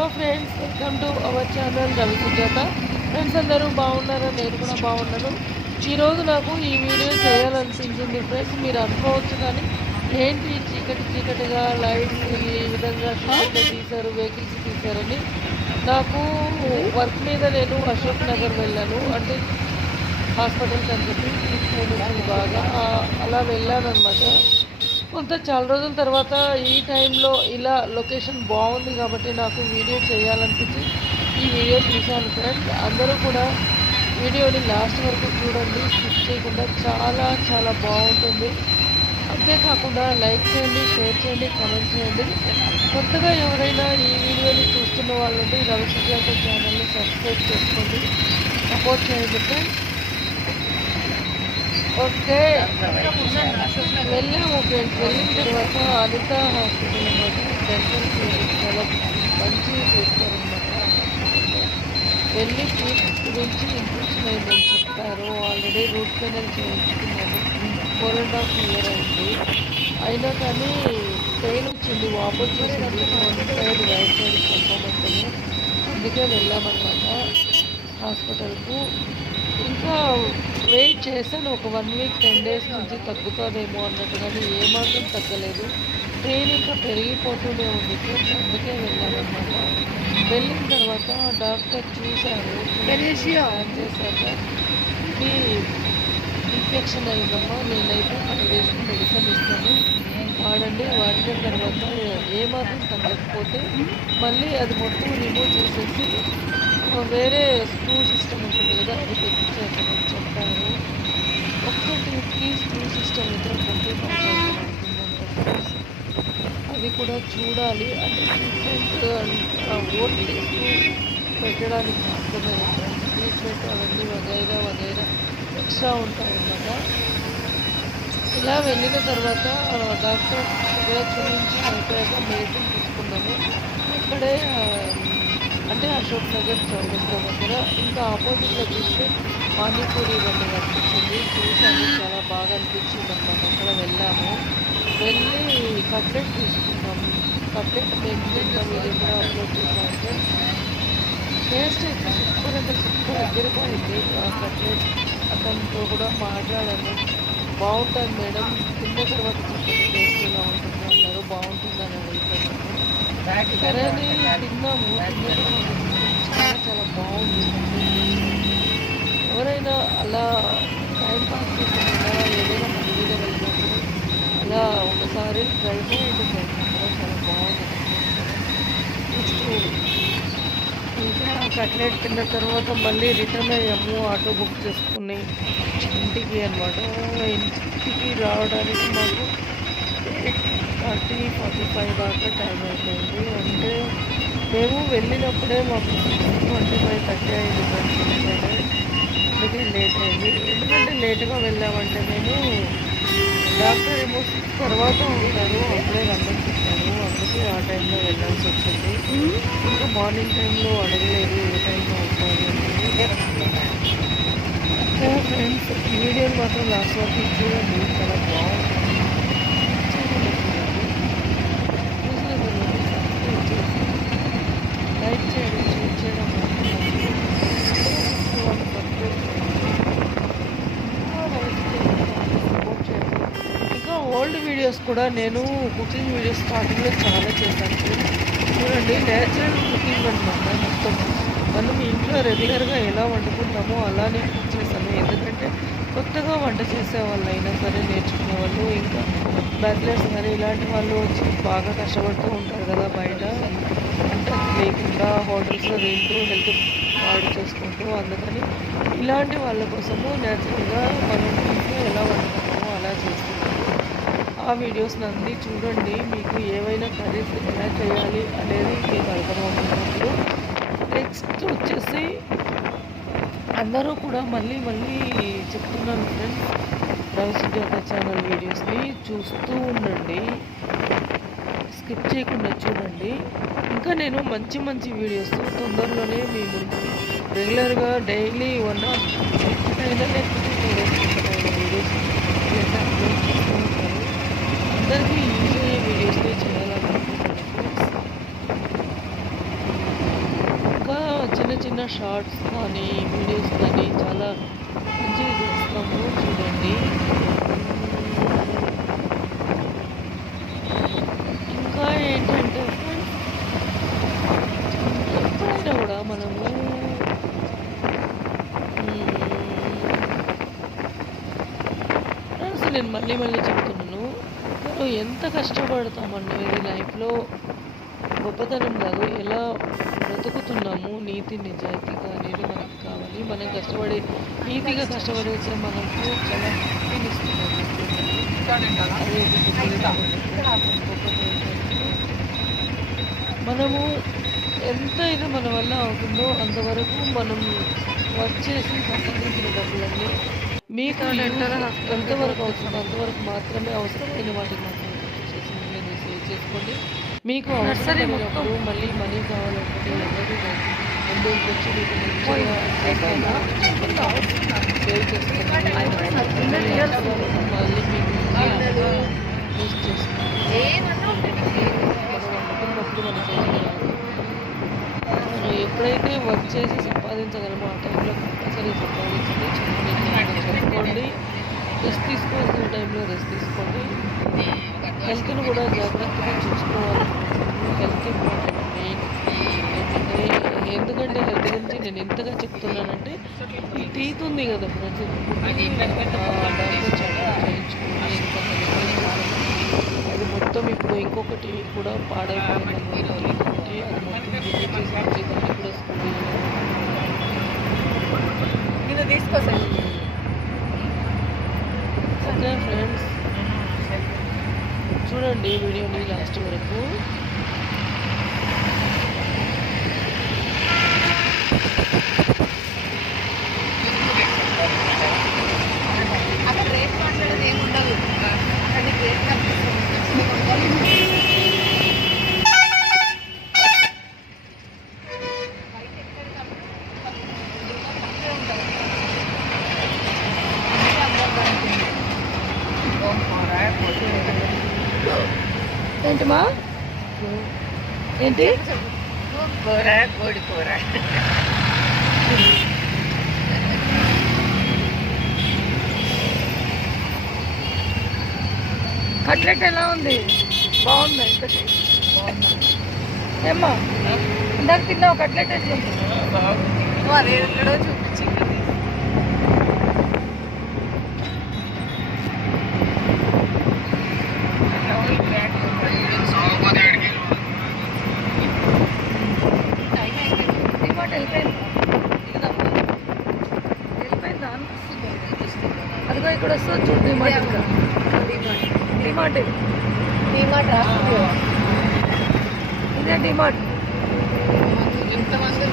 Hello friends, welcome to our channel Ravi Sujatha. Friends అందరూ బాగున్నారా? నేను కూడా బాగున్నాను. ఈరోజు నాకు ఈ వీడియో చేయాలనిపించింది ఫ్రెండ్స్. మీరు అనుకోవచ్చు కానీ ఏంటి చీకటి చీకటిగా లైట్స్ ఈ విధంగా చీకట్లో తీశారు, వెహికల్స్ తీశారని. నాకు వర్క్ మీద నేను అశోక్ నగర్ వెళ్ళాను, అంటే హాస్పిటల్కి అని చెప్పి తీసుకొని బాగా అలా వెళ్ళానమాట. కొంత చాలా రోజుల తర్వాత ఈ టైంలో ఇలా లొకేషన్ బాగుంది కాబట్టి నాకు వీడియో చేయాలనిపించి ఈ వీడియో తీశాను ఫ్రెండ్స్. అందరూ కూడా వీడియోని లాస్ట్ వరకు చూడండి, స్కిప్ చేయకుండా. చాలా చాలా బాగుంటుంది. అంతేకాకుండా లైక్ చేయండి, షేర్ చేయండి, కామెంట్ చేయండి. కొత్తగా ఎవరైనా ఈ వీడియోని చూస్తున్న వాళ్ళంటే రవి సుజాత ఛానల్ని సబ్స్క్రైబ్ చేసుకోండి, సపోర్ట్ చేయండి ఫ్రెండ్స్. ఓకే, వెళ్ళాము ఫ్రెండ్స్. వెళ్ళిన తర్వాత అనిత హాస్పిటల్ అనమాట, డెంటల్ క్లినిక్ చాలా మంచి చేస్తారనమాట. వెళ్ళి ఫీజ్ గురించి ఇన్ఫెక్షన్ అయిందని చెప్తారు. ఆల్రెడీ రూట్ కెనాల్ చేయించుకున్నాను, 4.5 years అయింది. అయినా కానీ పెయిన్ వచ్చింది, వాపు వచ్చేసింది. వన్ సైడ్ రైట్ సైడ్ చెప్పమంటుంది. అందుకే వెళ్ళామన్నమాట హాస్పిటల్కు. ఇంకా వెయిట్ చేశాను, ఒక 1 week 10 days నుంచి తగ్గుతుందేమో అన్నట్టు, కానీ ఏమాత్రం తగ్గలేదు. పెయిన్ ఇంకా పెరిగిపోతూనే ఉంది. అందుకే వెళ్ళామన్నమాట. వెళ్ళిన తర్వాత డాక్టర్ చూశారు, చేశాక ఇది ఇన్ఫెక్షన్ అయిందమ్మా, నేనైతే 5 days మెడిసిన్ ఇస్తాను, వాడండి. వాడిన తర్వాత ఏమాత్రం తగ్గకపోతే మళ్ళీ అది మొత్తం రిమూవ్ చేసేసి వేరే స్క్రూ సిస్టమ్ ఉంటుంది కదా, అది పెట్టించేద్దామని చెప్పారు. ఒక్కటికి స్క్రూ సిస్టమ్ అయితే 25,000 ఉంటుందంట. అది కూడా చూడాలి, అంటే ట్రీట్మెంట్ ఓన్లీ స్క్రూ పెట్టడానికి మాత్రమే. ట్రీట్మెంట్ అవన్నీ వగైరా వగైరా ఎక్స్ట్రా ఉంటాయన్నమాట. ఇలా వెళ్ళిన తర్వాత డాక్టర్ దగ్గర చూపించి అయిపోయాక మెడిసిన్ తీసుకున్నాము. అక్కడే అంటే అశోక్ నగర్ చౌరస్తా దగ్గర. ఇంకా ఆపోజిట్లో చూస్తే పానీపూరి ఇవన్నీ కనిపించింది, చూసాము, చాలా బాగా అనిపించింది అన్నమాట. అక్కడ వెళ్ళాము, వెళ్ళి కట్లెట్ తీసుకున్నాము. కట్లెట్ మేము తిన్నాం, ఇది కూడా అప్లోడ్ చేసాము. టేస్ట్ అయితే సూపర్, అంటే సూపర్ ఎగిరిపోయింది ఆ కట్లెట్. అతనితో కూడా మాట్లాడాను, బాగుంటుంది మేడం, తిన్న తర్వాత చెప్పండి టేస్ట్ ఎలా ఉంటుంది అన్నారు. బాగుంటుందని అడుగుతున్నాను. సరే అని తిన్నాము. చాలా చాలా బాగుంది. ఎవరైనా అలా టైం పాస్ చేయకుండా ఏదైనా పని మీద వెళ్ళినప్పుడు అలా ఒకసారి ట్రై చేయండి ఫ్రెండ్స్. చాలా బాగుంది. ఇంకా కట్లెట్ తిన్న తర్వాత మళ్ళీ రిటర్న్ అయ్యాము, ఆటో బుక్ చేసుకుని ఇంటికి అనమాట. ఇంటికి రావడానికి మాకు 30-45 దాకా టైం అయిపోయింది. అంటే మేము వెళ్ళినప్పుడే మాకు 25-30 అయింది ఫ్రెండ్స్. అందుకే లేట్ అయింది. ఎందుకంటే లేట్గా వెళ్ళామంటే మేము డాక్టర్ ఏమో 6 తర్వాత ఉంటారు, అప్పుడే రమ్మని చెప్పారు. అందుకే ఆ టైంలో వెళ్ళాల్సి వచ్చింది. ఇంకా మార్నింగ్ టైంలో అడగలేదు ఏ టైంలో ఉంటారు అనేది. ఫ్రెండ్స్, ఈ వీడియోని మాత్రం లాస్ట్ వరకు చూడండి, చాలా బాగుంటుంది. లైక్ చేయడం, షేర్ చేయడం, సపోర్ట్ చేయండి. ఇంకా ఓల్డ్ వీడియోస్ కూడా నేను కుకింగ్ వీడియోస్ స్టార్టింగ్లో చాలా చేశాను. చూడండి, నేచురల్ కుకింగ్ అనమాట. మొత్తం మనం ఇంట్లో రెగ్యులర్గా ఎలా వండుకుంటామో అలానే కుక్ చేశాను. ఎందుకంటే కొత్తగా వంట చేసే వాళ్ళు అయినా సరే, నేర్చుకునే వాళ్ళు, ఇంకా బ్యాచిలర్స్ కానీ ఇలాంటి వాళ్ళు వచ్చి బాగా కష్టపడుతూ ఉంటారు కదా బయట, అంటే లేకుండా హోటల్స్లో తింటూ హెల్త్ పాడు చేసుకుంటూ. అందుకని ఇలాంటి వాళ్ళ కోసము న్యాచురల్గా మనం ఇంట్లో ఎలా వండుతామో అలా చేస్తున్నాము. ఆ వీడియోస్ నంది చూడండి, మీకు ఏవైనా కర్రీస్ ఎలా చేయాలి అనేది మీకు అర్థమవుతున్నప్పుడు. నెక్స్ట్ వచ్చేసి అందరూ కూడా మళ్ళీ మళ్ళీ చెప్తున్నాను ఫ్రెండ్స్, రవి సుజాత ఛానల్ వీడియోస్ని చూస్తూ ఉండండి, స్కిప్ చేయకుండా చూడండి. ఇంకా నేను మంచి మంచి వీడియోస్ తొందరలోనే మీ ముందు రెగ్యులర్గా డైలీ 1 or 2 లేకపోతే 2 days వీడియోస్ అప్లోడ్ చేస్తూ ఉంటాను. అందరికీ యూజ్ అయ్యే వీడియోస్ని చేయాలనుకుంటున్నాను ఫ్రెండ్స్. షార్ట్స్ కానీ వీడియోస్ కానీ చాలా మంచిగా చేస్తాము చూడండి. ఇంకా ఏంటంటే ఎప్పుడైనా కూడా మనము ఫ్రెండ్స్ నేను మళ్ళీ చెప్తున్నాను, మనం ఎంత కష్టపడతామనేది లైఫ్లో గొప్పతనం కాదు, ఎలా బ్రతుకుతున్నాము నీతి నిజాయితీగా అనేది మనకు కావాలి. మనం కష్టపడి నీతిగా కష్టపడేస్తే మనకు చాలా హ్యాపీని ఇస్తుంది. మనము ఎంతైతే మన వల్ల అవుతుందో అంతవరకు మనం వర్క్ చేసి సంపాదించిన డబ్బులన్నీ మీకు ఎంతవరకు అవుతుందో అంతవరకు మాత్రమే అవసరమైన వాటికి మాత్రమే సేవ్ చేసుకోండి. మీకు అవసరమైనప్పుడు మళ్ళీ మనీ కావాలంటే ఎవరు ముందుకు వచ్చి మీకు సేవ్ చేసుకోండి. మళ్ళీ మీకు యూజ్ చేసుకోండి. మనం అనుకున్నప్పుడు మన చేతికి రాదు. మనం ఎప్పుడైతే వర్క్ చేసి సంపాదించగలమో ఆ టైంలో కంపల్సరీ సంపాదించండి. చెప్పుకోండి. రెస్ట్ తీసుకోవాల్సిన టైంలో రెస్ట్ తీసుకోండి. హెల్త్ను కూడా జాగ్రత్తగా చూసుకోవాలి. Health important main. ఎందుకంటే హెల్త్ గురించి నేను ఎంతగా చెప్తున్నానంటే ఈ టీత్ ఉంది కదా ఫ్రెండ్స్, దాంట్లో చెకప్ చేయించుకోండి. అది మొత్తం ఇప్పుడు ఇంకొకటి కూడా పాడైపోయింది కాబట్టి అది మొత్తం రిపేర్ చేసి దాన్ని కూడా స్కూల్ తీసుకోసాను. ఓకే ఫ్రెండ్స్, చూడండి వీడియోని లాస్ట్ వరకు. అక్కడ రేట్ మాట్లాడేది ఏమి ఉండదు. అక్కడ నీకు రేట్ కనిపిస్తుంది. ఏంటమ్మా ఏంటి కూర కోడి కూర. కట్లెట్ ఎలా ఉంది? బాగుందా? ఏమ్మా ఇందాక తిన్నావు కట్లెట్ ఎట్లా ఉంది? బాగుంది. అది ఎక్కడో చూపించింది. అదిగో ఇక్కడ వస్తుంది చూడు డిమార్ట్. డిమార్ట్ ఇదే డిమార్ట్. ఎంతమంది